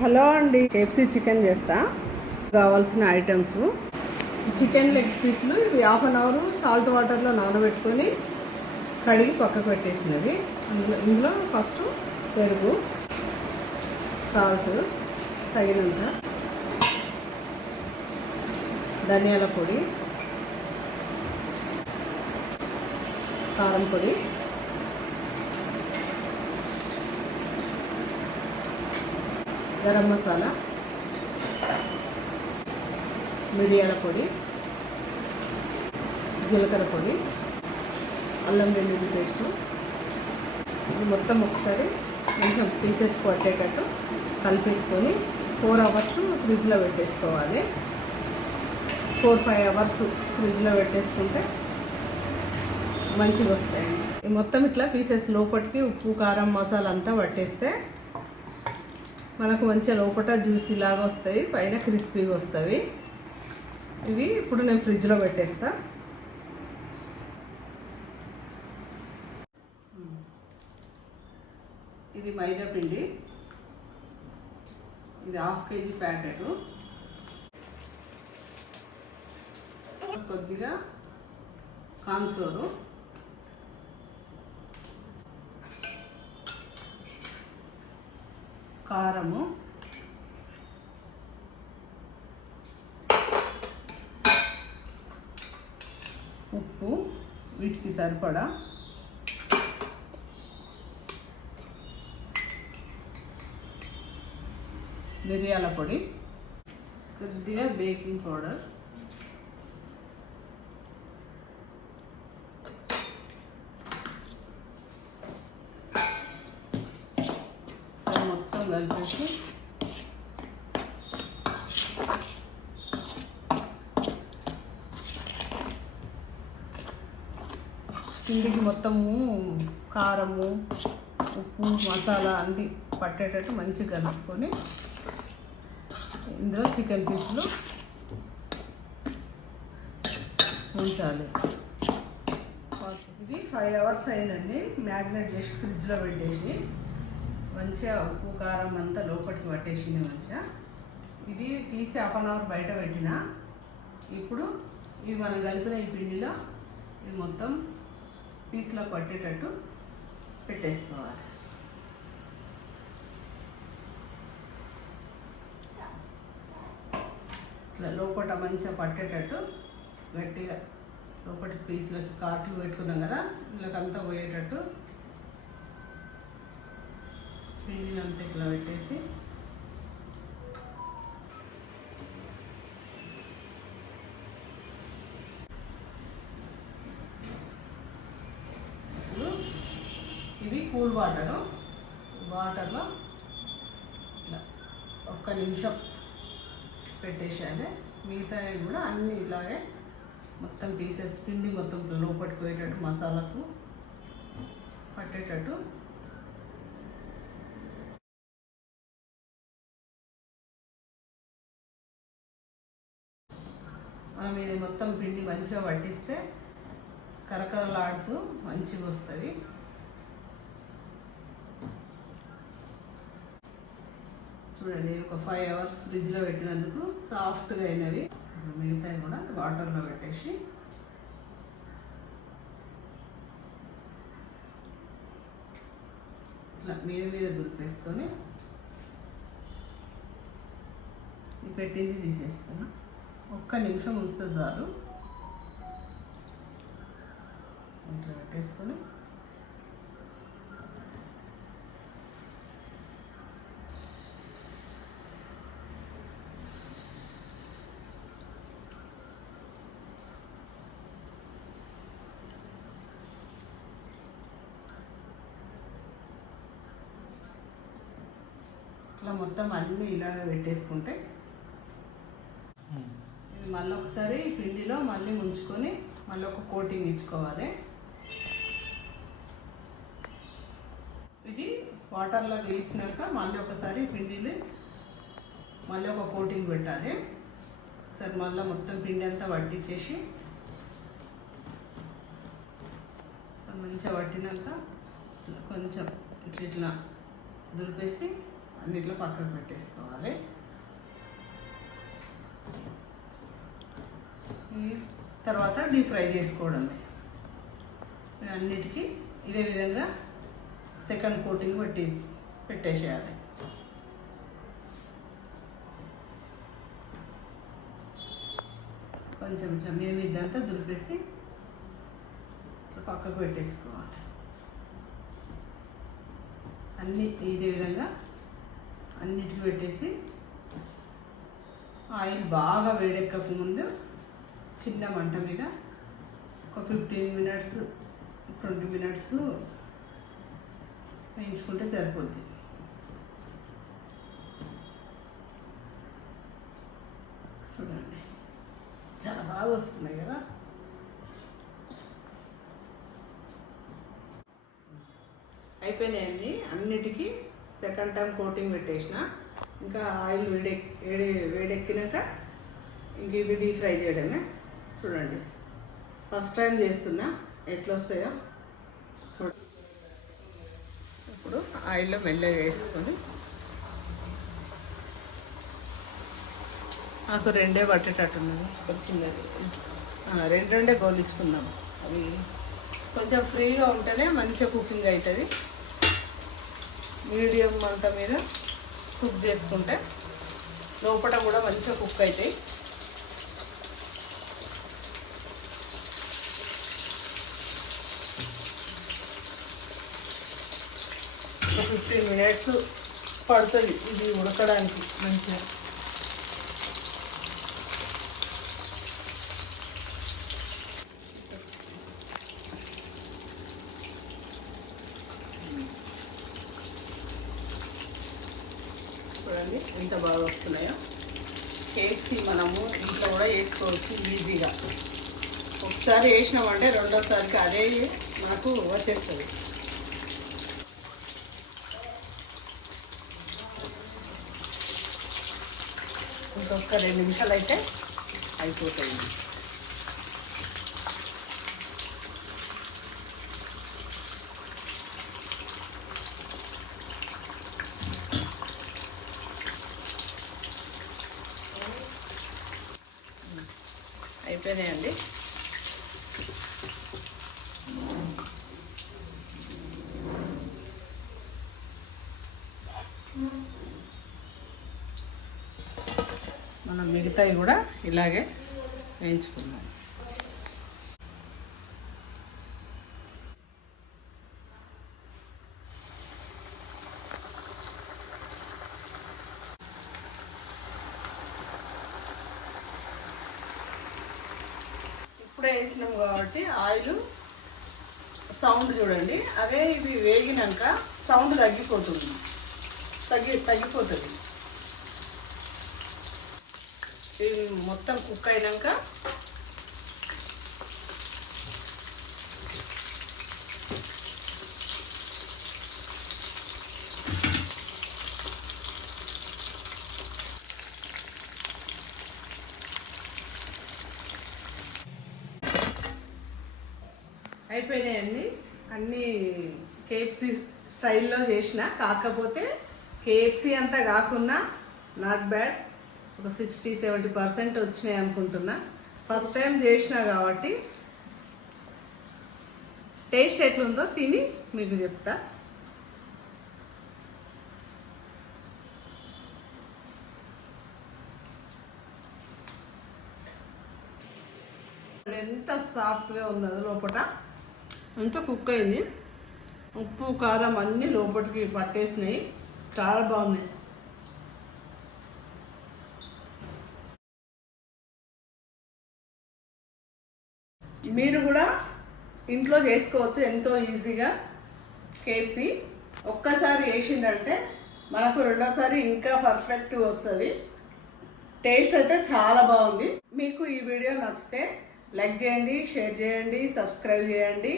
Hello అండి, KFC chicken చేస్తా. కావాల్సిన ఐటమ్స్: చికెన్ లెగ్ పీస్లు ఇవి హాఫ్ అన్ అవర్ సాల్ట్ వాటర్లో నానబెట్టుకొని కడిగి పక్కకు పెట్టేసినవి. ఇందులో ఫస్ట్ పెరుగు, సాల్ట్ తగినంత, ధనియాల పొడి, కారం పొడి, గరం మసాలా, మిరియాల పొడి, జీలకర్ర పొడి, అల్లం వెల్లుల్లి పేస్టు. ఇది మొత్తం ఒకసారి కొంచెం పీసెస్ పట్టేటట్టు కలిపేసుకొని 4 అవర్స్ ఫ్రిడ్జ్లో పెట్టేసుకోవాలి. 4-5 అవర్స్ ఫ్రిడ్జ్లో పెట్టేసుకుంటే మంచిగా వస్తాయండి. ఈ మొత్తం ఇట్లా పీసెస్ లోపలికి ఉప్పు, కారం, మసాలా అంతా పట్టేస్తే మనకు మంచిగా లోపల జ్యూసీ లాగా వస్తాయి, పైన క్రిస్పీగా వస్తాయి. ఇవి ఇప్పుడు నేను ఫ్రిడ్జ్లో పెట్టేస్తా. ఇది మైదా పిండి, ఇది 1/2 kg ప్యాకెట్. కొద్దిగా కార్న్ఫ్లోరు, కారము, ఉప్పు వీటికి సరిపడా, మిరియాల పొడి, కొద్దిగా బేకింగ్ పౌడర్, మొత్తం కలిపేసి పిండికి మొత్తము కారము, ఉప్పు, మసాలా అన్నీ పట్టేటట్టు మంచిగా కలుపుకొని ఇందులో చికెన్ పీసులు ఉంచాలి. ఇది 5 అవర్స్ అయిందండి మ్యాగ్నేట్ చేసి ఫ్రిడ్జ్లో పెట్టేసి. మంచిగా ఉప్పు, కారం అంతా లోపలికి పట్టేసింది మంచిగా. ఇది తీసి 1/2 అవర్ బయట పెట్టిన. ఇప్పుడు ఇది మనం కలిపిన ఈ పిండిలో ఇది మొత్తం పీస్లో పట్టేటట్టు పెట్టేసుకోవాలి. ఇట్లా లోపల మంచిగా పట్టేటట్టు గట్టిగా లోపలి పీస్లకి కాట్లు పెట్టుకున్నాం కదా, వీళ్ళకంతా పోయేటట్టు పిండినంతా ఇట్లా పెట్టేసి ఇప్పుడు ఇవి కూల్ వాటర్లో ఇట్లా 1 నిమిషం పెట్టేసేయాలి. మిగతావి కూడా అన్నీ ఇలాగే మొత్తం పీసెస్ పిండి మొత్తం లోపలికి పోయేటట్టు మసాలాకు పట్టేటట్టు మనం ఇది మొత్తం పిండి మంచిగా పట్టిస్తే కరకరలాడుతూ మంచిగా వస్తుంది. చూడండి, ఒక 5 అవర్స్ ఫ్రిడ్జ్లో పెట్టినందుకు సాఫ్ట్గా అయినవి. మిగతాయి కూడా వాటర్లో పెట్టేసి ఇట్లా మీద దులిపేసుకొని ఈ పెట్టింది తీసేస్తాను. 1 నిమిషం ఉంచితే చాలు. ఇట్లా పెట్టేసుకొని ఇట్లా మొత్తం అన్నీ ఇలాగ పెట్టేసుకుంటే ఇది మళ్ళీ ఒకసారి పిండిలో మళ్ళీ ముంచుకొని మళ్ళీ ఒక కోటింగ్ ఇచ్చుకోవాలి. ఇది వాటర్లో వేసినాక మళ్ళీ ఒకసారి పిండిని మళ్ళీ ఒక కోటింగ్ పెట్టాలి. సరే, మళ్ళీ మొత్తం పిండి అంతా పట్టించేసి మంచిగా పట్టినాక కొంచెం ఇట్లా దులిపేసి అన్నిట్లో పక్కకు పెట్టేసుకోవాలి. తర్వాత డీప్ ఫ్రై చేసుకోవడమే. అన్నిటికీ ఇదే విధంగా సెకండ్ కోటింగ్ పెట్టేసేయాలి. కొంచెం ఇట్లా మేము ఇదంతా దులిపేసి పక్కకు పెట్టేసుకోవాలి. అన్నీ ఇదే విధంగా అన్నిటికీ పెట్టేసి ఆయిల్ బాగా వేడెక్కక ముందు చిన్న మంట మీద ఒక 15 మినిట్స్ 20 మినిట్స్ వేయించుకుంటే సరిపోద్ది. చూడండి చాలా బాగా వస్తున్నాయి కదా. అయిపోయినాయండి. అన్నిటికీ సెకండ్ టైం కోటింగ్ పెట్టేసిన. ఇంకా ఆయిల్ వేడెక్కినాక ఇంక ఇవి డీప్ ఫ్రై చేయడమే. చూడండి ఫస్ట్ టైం చేస్తున్నా, ఎట్లా వస్తాయో చూడ. ఇప్పుడు ఆయిల్లో మెల్లగా వేసుకొని నాకు రెండే పట్టేటట్టున్నది. ఒక చిన్నది రెండే గోలించుకున్నాం. అవి కొంచెం ఫ్రీగా ఉంటేనే మంచిగా కుకింగ్ అవుతుంది. మీడియం మంట మీద కుక్ చేసుకుంటే లోపల కూడా మంచిగా కుక్ అవుతాయి. ఒక 15 మినిట్స్ పడుతుంది ఇది ఉడకడానికి మంచిగా. చూడండి ఎంత బాగా వస్తున్నాయో. కేక్స్ మనము ఇంట్లో కూడా వేసుకోవచ్చు ఈజీగా. ఒకసారి వేసినామంటే రెండోసారికి అదే మనకు వచ్చేస్తుంది. ఇంకొక 2 నిమిషాలు అయితే అయిపోతాయి. అయిపోయినాయండి. మనం మిగతాయి కూడా ఇలాగే వేయించుకుందాం. ఇప్పుడే వేసినాం కాబట్టి ఆయిల్ సౌండ్ చూడండి. అదే ఇవి వేగినాక సౌండ్ తగ్గిపోతుంది. ఇవి మొత్తం కుక్ అయినాక అయిపోయినాయండి. అన్నీ కేఎఫ్సి స్టైల్లో చేసిన, కాకపోతే కేఎఫ్సి అంతా కాకుండా నాట్ బ్యాడ్, ఒక 60-70% వచ్చినాయి అనుకుంటున్నా. ఫస్ట్ టైం చేసినా కాబట్టి టేస్ట్ ఎట్లుందో తిని మీకు చెప్తా. ఎంత సాఫ్ట్గా ఉన్నదో, లోపల ఎంత కుక్ అయింది. ఉప్పు కారం అన్నీ లోపలికి పట్టేసినాయి. చాలా బాగున్నాయి. మీరు కూడా ఇంట్లో చేసుకోవచ్చు ఎంతో ఈజీగా. కేఎఫ్సి ఒక్కసారి వేసిందంటే మనకు రెండోసారి ఇంకా పర్ఫెక్ట్ వస్తుంది. టేస్ట్ అయితే చాలా బాగుంది. మీకు ఈ వీడియో నచ్చితే లైక్ చేయండి, షేర్ చేయండి, సబ్స్క్రైబ్ చేయండి.